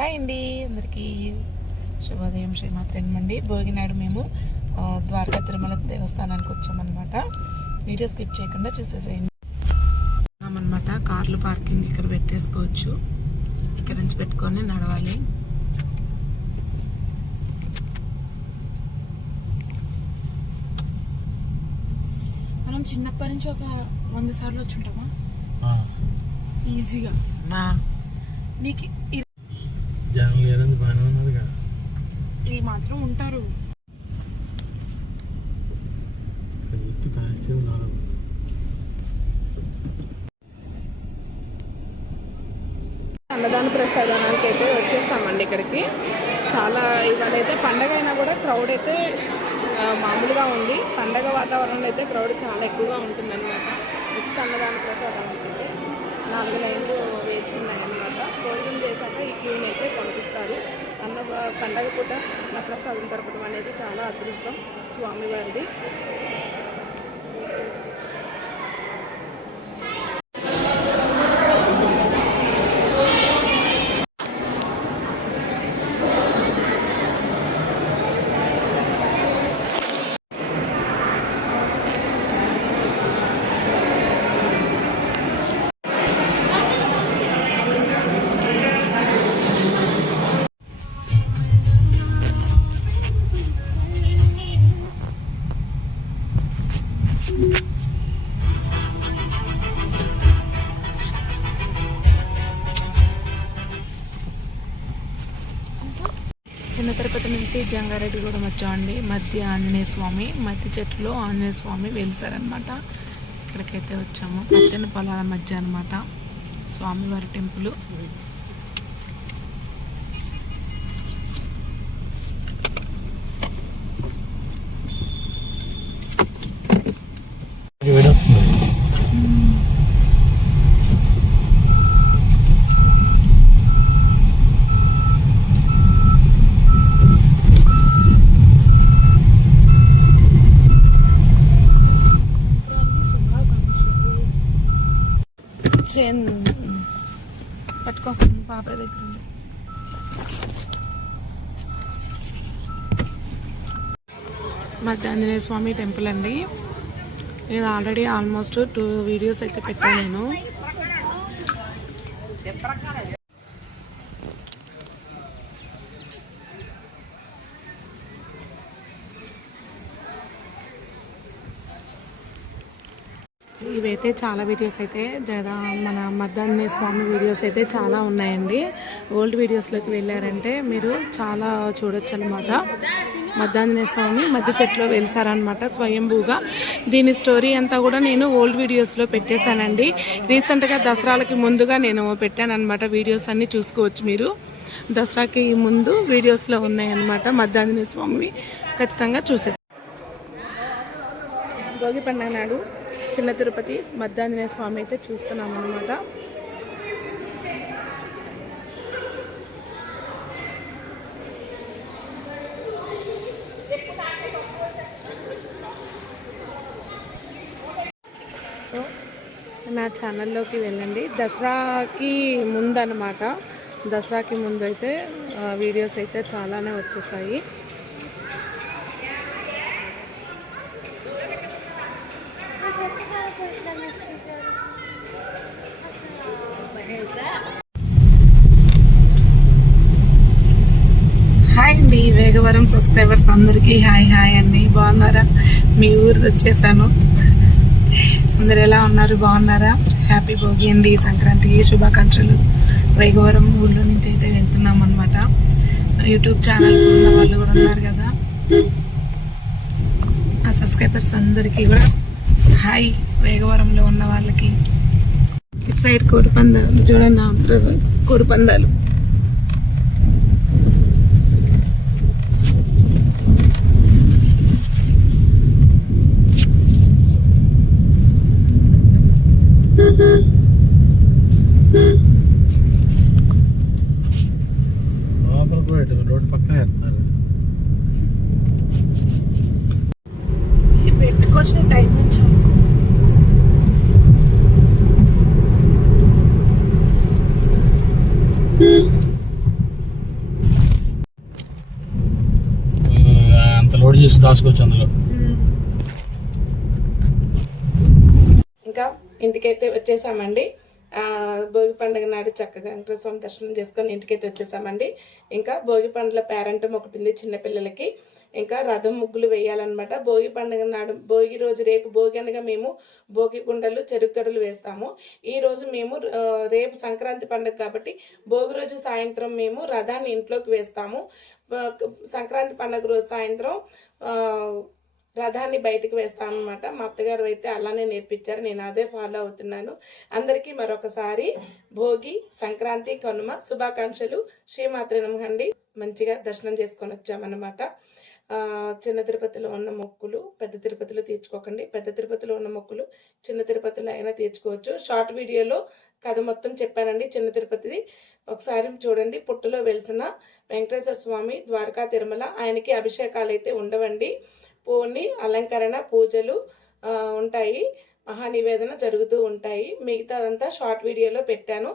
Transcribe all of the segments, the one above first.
Hi అండి, అందరికీ శుభోదయం. శ్రీమాత్రేనండి. భోగినాడు మేము ద్వారకా తిరుమల దేవస్థానానికి వచ్చామన్నమాట. వీడియో స్కిప్ చేయకుండా చూసేసేయండి అన్నమాట. కార్లు పార్కింగ్ ఇక్కడ పెట్టేసుకోవచ్చు. ఇక్కడ నుంచి పెట్టుకొని నడవాలి. మనం చిన్నప్పటి నుంచి ఒక 100 సార్లు వచ్చి ఉంటామా ఈజీగా. నీకు ఈ మాత్రం ఉంటారు. అన్నదాన ప్రసాదానికి అయితే వచ్చేస్తామండి ఇక్కడికి. చాలా ఇవాళ అయితే పండగ అయినా కూడా క్రౌడ్ అయితే మామూలుగా ఉంది. పండగ వాతావరణంలో అయితే క్రౌడ్ చాలా ఎక్కువగా ఉంటుందన్నమాట. నెక్స్ట్ అన్నదాన ప్రసాదానికి అయితే 4 లైన్లు వేచి ఉన్నాయన్నమాట. భోజనం చేశాక ఈ క్యూని అయితే పంపిస్తారు. పండగ పూట అన్న ప్రసాదం దొరకడం అనేది చాలా అదృష్టం స్వామివారిది. చిన్న తిరుపతి నుంచి జంగారెడ్డిగూడెం వచ్చామండి. మధ్య ఆంజనేయ స్వామి, మధ్య చెట్టులో ఆంజనేయ స్వామి వెలిసారనమాట. ఇక్కడికైతే వచ్చాము. పచ్చని పొలాల మధ్య అనమాట స్వామివారి టెంపుల్. పట్టుకొస్తుంది పాప దగ్గర. మధ్య ఆంజనేయ స్వామి టెంపుల్ అండి. నేను ఆల్రెడీ ఆల్మోస్ట్ 2 వీడియోస్ అయితే పెట్టాను నేను. ఇవైతే చాలా వీడియోస్ అయితే మన మధ్యాహ్న స్వామి వీడియోస్ అయితే చాలా ఉన్నాయండి. ఓల్డ్ వీడియోస్లోకి వెళ్ళారంటే మీరు చాలా చూడొచ్చు అనమాట. మధ్యాహ్న స్వామి మధ్య చెట్లో వెలిసారనమాట స్వయంభూగా. దీని స్టోరీ అంతా కూడా నేను ఓల్డ్ వీడియోస్లో పెట్టేశానండి. రీసెంట్గా దసరాలకి ముందుగా నేను పెట్టాను అనమాట. వీడియోస్ అన్నీ చూసుకోవచ్చు మీరు. దసరాకి ముందు వీడియోస్లో ఉన్నాయన్నమాట. మధ్యాహ్న స్వామి ఖచ్చితంగా చూసేసాను. భోగి పండుగ నాడు చిన్న తిరుపతి మధ్యాహ్న స్వామి అయితే చూస్తున్నాం అన్నమాట. సో నా ఛానల్లోకి వెళ్ళండి. దసరాకి ముందు అనమాట. దసరాకి ముందు అయితే వీడియోస్ అయితే చాలానే వచ్చేసాయి. హాయ్ అండి, వేగవరం సబ్స్క్రైబర్స్ అందరికీ హాయ్ హాయ్ అండి. బాగున్నారా? మీ ఊరు వచ్చేసాను. అందరు ఎలా ఉన్నారు? బాగున్నారా? హ్యాపీ భోగి అండి, సంక్రాంతికి శుభాకాంక్షలు. వేగవరం ఊళ్ళో నుంచి అయితే వెళ్తున్నాం అనమాట. యూట్యూబ్ ఛానల్స్ ఉన్న వాళ్ళు కూడా ఉన్నారు కదా, ఆ సబ్స్క్రైబర్స్ అందరికీ కూడా హాయ్. వేగవరంలో ఉన్న వాళ్ళకి ఇటు సైడ్ కోడిపందాలు చూడండి, కోడిపందాలు. రోడ్డు పక్కన వేస్తున్నారు. పెట్టుకొచ్చిన టైం నుంచి ఇంకా ఇంటికైతే వచ్చేసామండి. భోగి పండుగ నాడు చక్కగా వెంకటేశ్వర స్వామి దర్శనం చేసుకొని ఇంటికైతే వచ్చేసామండి. ఇంకా భోగి పండుగ పేరెంటం ఒకటి ఉంది చిన్నపిల్లలకి. ఇంకా రథం ముగ్గులు వేయాలన్నమాట. భోగి పండుగ నాడు భోగి రోజు రేపు భోగి అనగా మేము భోగి కుండలు చెరుగడలు వేస్తాము. ఈ రోజు మేము రేపు సంక్రాంతి పండుగ కాబట్టి భోగి రోజు సాయంత్రం మేము రథాన్ని ఇంట్లోకి వేస్తాము. సంక్రాంతి పండుగ రోజు సాయంత్రం రథాన్ని బయటకు వేస్తాను అనమాట. మా అత్తగారు అయితే అలానే నేర్పించారు, నేను అదే ఫాలో అవుతున్నాను. అందరికీ మరొకసారి భోగి, సంక్రాంతి, కనుమ శుభాకాంక్షలు. శ్రీమాత్రే నమః అండి. మంచిగా దర్శనం చేసుకొని వచ్చామన్నమాట. చిన్న తిరుపతిలో ఉన్న మొక్కులు పెద్ద తిరుపతిలో తీర్చుకోకండి. పెద్ద తిరుపతిలో ఉన్న మొక్కులు చిన్న తిరుపతిలో అయినా తీర్చుకోవచ్చు. షార్ట్ వీడియోలో కథ మొత్తం చెప్పానండి చిన్న తిరుపతిది, ఒకసారి చూడండి. పుట్టలో వెలిసిన వెంకటేశ్వర స్వామి, ద్వారకా తిరుమల, ఆయనకి అభిషేకాలు అయితే ఉండవండి. పూర్ణి అలంకరణ పూజలు ఉంటాయి, మహానివేదన జరుగుతూ ఉంటాయి. మిగతాదంతా షార్ట్ వీడియోలో పెట్టాను.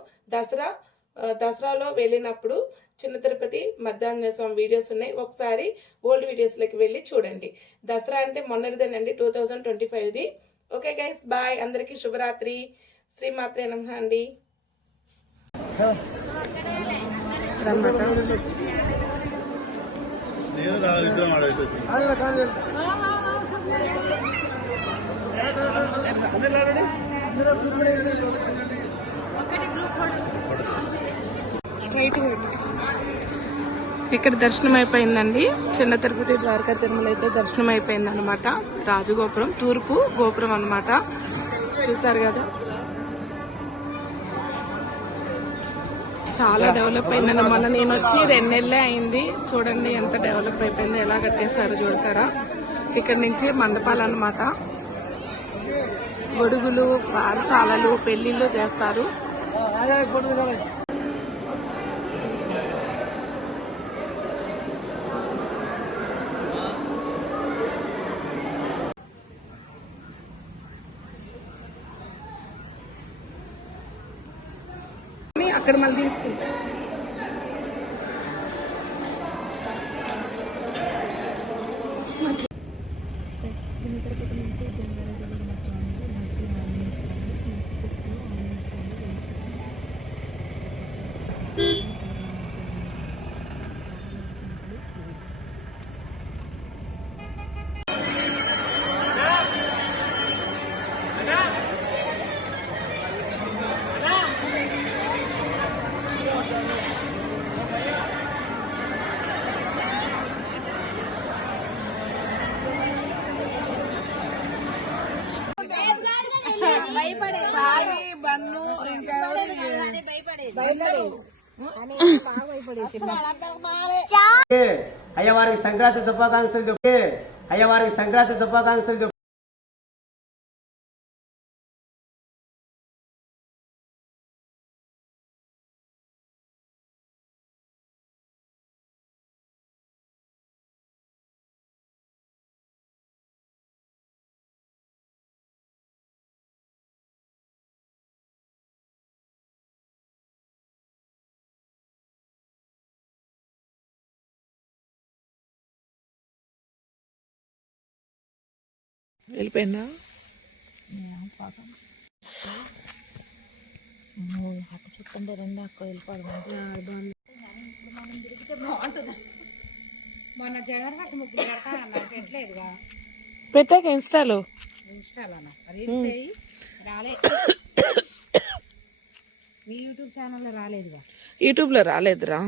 దసరాలో వెళ్ళినప్పుడు చిన్న తిరుపతి మధ్యాహ్న స్వామి వీడియోస్ ఉన్నాయి, ఒకసారి ఓల్డ్ వీడియోస్లోకి వెళ్ళి చూడండి. దసరా అంటే మొన్నటిదేనండి, 2025ది. Okay guys, bye. అందరికీ శుభరాత్రి. శ్రీమాత్రే నమః అండి. ఇక్కడ దర్శనం అయిపోయిందండి. చిన్న తిరుపతి, ద్వారకా తిరుమల అయితే దర్శనం అయిపోయింది అనమాట. రాజగోపురం, తూర్పు గోపురం అనమాట. చూసారు కదా, చాలా డెవలప్ అయిందండి. మొన్న నేను వచ్చి 2 నెలలే అయింది. చూడండి ఎంత డెవలప్ అయిపోయిందో, ఎలా కట్టేశారో చూసారా. ఇక్కడ నుంచి మండపాలు అన్నమాట. గొడుగులు, పాఠశాలలు, పెళ్లిళ్ళు చేస్తారు. అక్కడ మళ్ళీ తీసుకుంటాం. అయ్యవారికి సంక్రాంతి శుభాకాంక్షలు. అయ్యవారికి సంక్రాంతి శుభాకాంక్షలు. వెళ్ళిపోయిందా? అటు చూస్తుంటే 2 అక్క వెళ్ళిపోవడం మొన్న జనవరి 1 ముగ్గురు పెడతానన్నారు, పెట్టలేదుగా. పెట్టాక ఇన్స్టాలో రాలే. మీ యూట్యూబ్ ఛానల్లో రాలేదుగా. యూట్యూబ్లో రాలేదురా.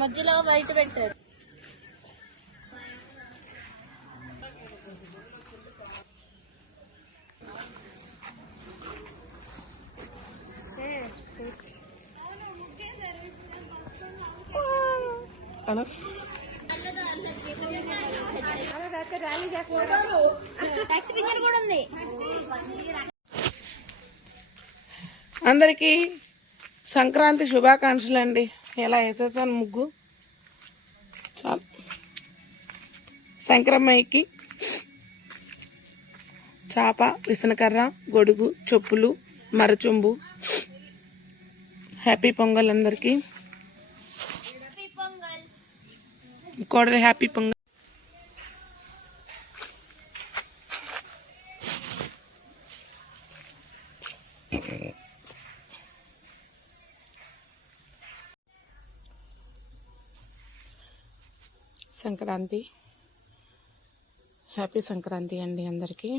మధ్యలో బయట పెట్టారు. యాక్టివిజన్ కూడా ఉంది. అందరికీ సంక్రాంతి శుభాకాంక్షలు అండి. ఎలా వేసేసాను ముగ్గు చాలు. సంక్రమయ్యకి చాప, విసనకర్ర, గొడుగు, చెప్పులు, మరచుంబు. హ్యాపీ పొంగల్ అందరికీ. కోడలి హ్యాపీ పొంగల్. సంక్రాంతి, హ్యాపీ సంక్రాంతి అండి అందరికీ.